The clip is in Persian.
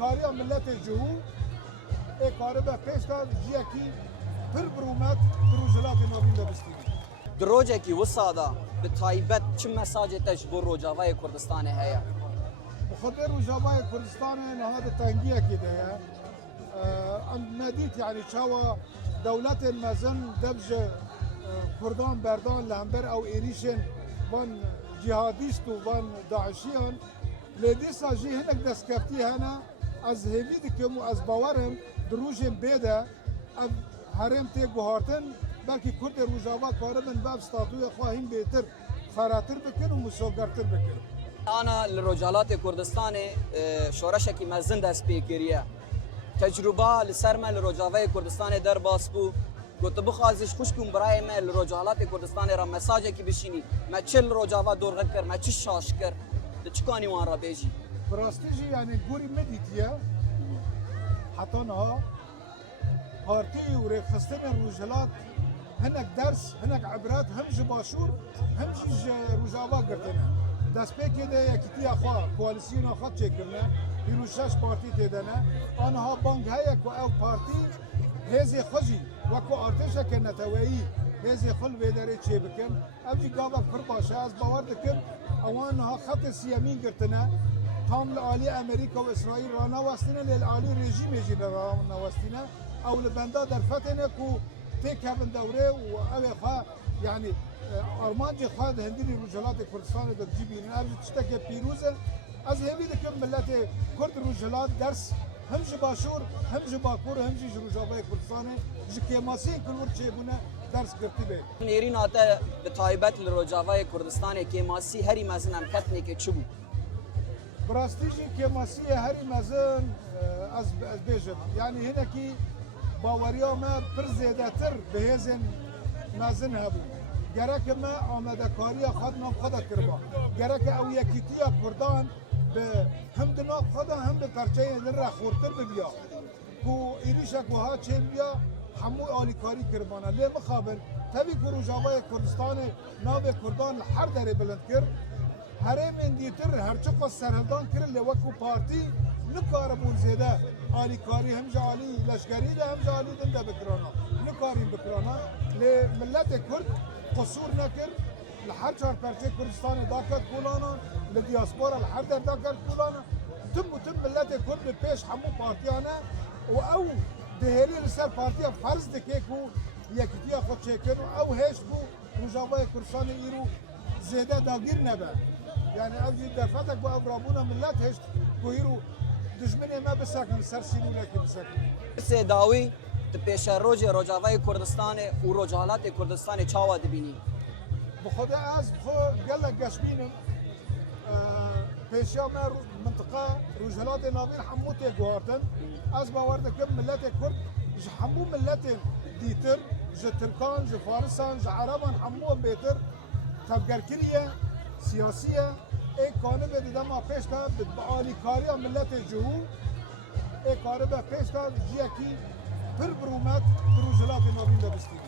آلیکاریا ملت جهو کار به پیش داد جیکی پر برومت دروجلات نابین دبستید. دروجه کی وسادا به تایبت چه مساج تجبر روجاوای کردستان هيا بخاطر روجاوای کردستان نهاد تنگیه کی ده ام ندیت یعنی چاوا دولت مزن دبج کردان بردان لامبر او ایریشن وان جهادیست و وان داعشیان لیدی ساجی هنک دستکفتی هنا از هیوید کم و از باورم دروجم بیده ام هرم تی گوهارتن بلکه کرد روجاوا کاربن باب ستاتوی خواهیم بهتر فراتر بکن و مسوگرتر بکن. انا لرجالات کردستان شورش کی مزن دست پیکریه تجربه لسرمه لرجاوای کردستان در باسبو گوت بخوازش خوشکم برای ما لرجالات کردستان را مساج کی بشینی ما چل رجاوا دور کر ما چه شاش کر چکانی وان را بیجی براستیجی یعنی گوری مدیتیه حتی نه پارتی و رخصتن روجلات هنک درس هنک عبرات همش باشور همش روجاوا گرتنه دست پیکی ده یکیتی آخوا کوالسیون آخوا چک کرنه پیروشش پارتی تیدنه آنها بانگ های که او پارتی هزی خوشی وکو ارتشا که نتوایی هزی خل ویداره چه بکن اوجی گاوا پر باشه از باور دکن اوانها خط سیامین گرتنه تام لعالی امریکا و اسرائیل رانا وستینه لعالی رژیم جین رانا وستینه او لبندا در فتنه کو تکبن دوره و اوه خواه يعني ارمانجي خالد هنديري رجالات كردستان دا تجيبين ارجو تشتكي بيروزه از هيوي دكم ملت كرد رجالات درس هم باشور هم باكور هم رجاوي كردستان جكيماسي كلور چيبونه درس گرتي به نيرين آتا بتايبت لرجاوي كردستان كيماسي هري مزن هم كتني كي چبو براستيجي كيماسي هري مزن از بيجم يعني هنا كي باوريا ما پر زيادتر بهزن مزن هبو گرک ما آمده کاری خود نام خود کرده گرک او یکیتی کردان به هم دنا خود هم به پرچه دل را خورتر ببیا کو ایریش کوها چه بیا همو آلی کاری کربانه لی مخابر تبی که روجاوای کردستان نام کردان هر دره بلند کرد هرم اندیتر هرچه قصد سرهلدان کرد لی وکو پارتی نکاربون زیده آلی کاری هم جالی لشگری ده هم جالی دنده بکرانا نکاریم بکرانا لی ملت کرد قصور نکر لحر چهار پرچه کردستان داکت کولانا لدیاسپورا لحر در داکت کولانا تم ملت کرد پیش همو پارتیانه و او دهیلی لسر پارتیا فرض دکه کو یکیتیا خود چکن و او هشت کو روجاوای کردستان ایرو زیده داگیر نبه یعنی او جید درفتک با او رابونا ملت هشت کو ایرو دجمنه ما بساکن سر سینو لکی بساکن سیداوی پیش روز روجاوای کردستان و روجالات کردستان چاوا دبینی بخدا از خود گله گشمینم پیشا ما منطقه روجالات نابین همو تگوارتن از باور دکم ملت کرد همو ملت دیتر ج ترکان ج فارسان ج عربان همو بیتر تفکریه سیاسیه ای کانه به دیدم پیش کرد به عالی کاری ملت جهو ای کار به پیش کرد جیکی پر برومت دروجلات نابین دبستید